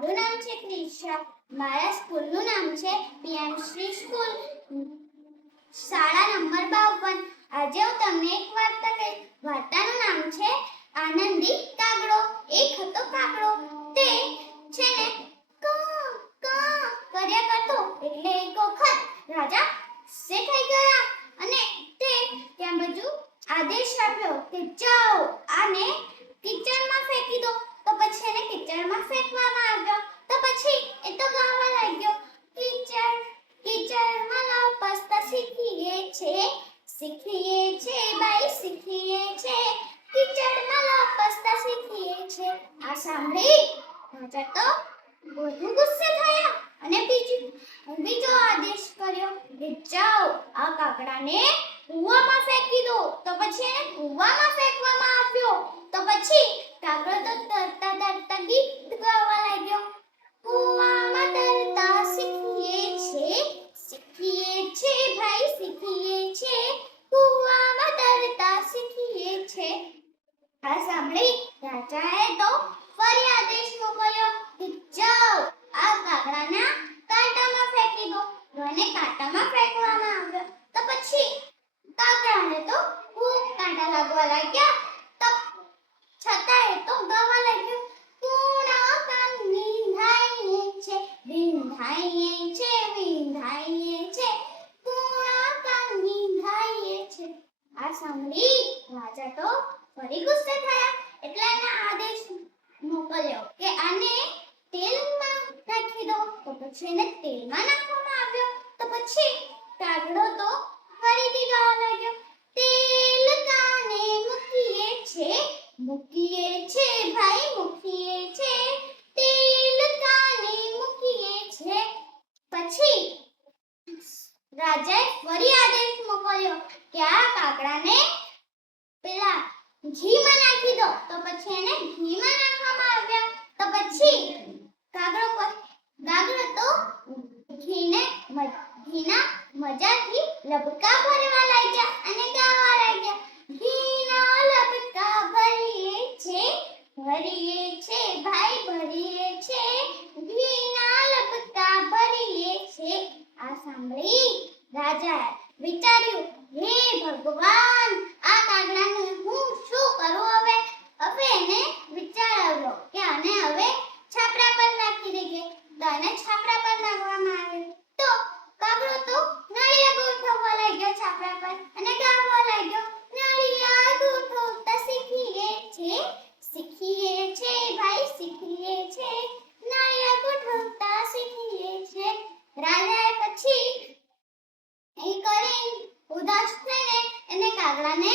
મારું નામ છે ક્રિશા. મારા સ્કૂલનું નામ છે પીએમ શ્રી સ્કૂલ, શાળા નંબર 52. આજે હું તમને એક વાર્તા કહીશ. વાર્તાનું નામ છે આનંદી કાગડો. એક હતો કાગડો, તે છે ને કા કા કર્યા કરતો. એટલે એક વખત રાજા ગુસ્સે થઈ ગયા અને તે ત્યાં બાજુ આદેશ આપ્યો કે જાઓ આને કિચડમાં ફેંકી દો. તો પછી એને કિચડમાં ફેંકવામાં આવ્યો. તો પછી એ તો ગાવા લાગ્યો, કિચડ કિચડમાં ના પસ્તા શીખીએ છે બાઈ શીખીએ છે, કિચડમાં ના પસ્તા શીખીએ છે. આ સાંભળી રાજા તો બહુ ગુસ્સે થયા અને બીજો આદેશ કર્યો કે જાઓ આ કાગડાને કૂવામાં ફેંકી દો. તો પછી એને કૂવામાં ફેંકવામાં આવ્યો. તો પછી કાગડો તો તરતા તરતા ગીત ગાવા લાગ્યો, કૂવામાં તરતા શીખીએ છે ભાઈ શીખીએ છે, કૂવામાં તરતા શીખીએ છે. આ સાંભળી રાજાએ તો ફરી આદેશ મોકલ્યો કે જાઓ આ કાગડાના કાંટામાં ફેંકી દો. તો એને કાંટામાં ફેંકવામાં આવ્યો. તો પછી કાગડાને તો ખૂબ કાંટા લાગવા લાગ્યા. તો છતાં એ તો ગાવા લાગ્યો, કૂણા કાન વિંધાઈએ છે વિંધાઈએ છે વિંધાઈએ છે, કૂણા કાન વિંધાઈએ છે. આ સાંભળી રાજા તો ફરી ગુસ્સે થયા. એટલે એને આદેશ મોકલ્યો કે આને તેલમાં નાખી દો. તો પછી એને તેલમાં નાખવામાં આવ્યો. તો પછી કાગડો તો ફરીથી ગાવા લાગ્યો, તેલ કાને મૂકીએ છે ભાઈ મૂકીએ છે, તેલ કાને મૂકીએ છે. પછી રાજાએ ફરી આદેશ મોકલ્યો કે આ કાગડાને પેલા ઘીમાં નાખી દો. તો પછી એને ઘીમાં નાખવામાં આવ્યો. તો પછી કાગડો તો ઘીના મજાથી લબકા ભરવા લાગ્યા અને ગાવા લાગ્યા, ઘીના લબકા ભરીએ છે ભાઈ ભરીએ છે, ઘીના લબકા ભરીએ છે. આ સાંભળી રાજાએ વિચાર્યું, હે ભગવાન આ કાગડાને હું શું કરું? હવે એને વિચાર આવ્યો કે આને હવે છાપરા પર નાખી દઈએ. તો આને છાપરા પર નાખવામાં આવ્યું. તો કાગડો તો નળિયા ગોઠવવા લાગ્યો છાપરા પર અને ગાવા લાગ્યો, નળિયા ગોઠવતા શીખીએ છે ભાઈ શીખીએ છે, નળિયા ગોઠવતા શીખીએ છે. રાજાએ પછી એ કરી ઉદાસ થઈને એને કાગડાને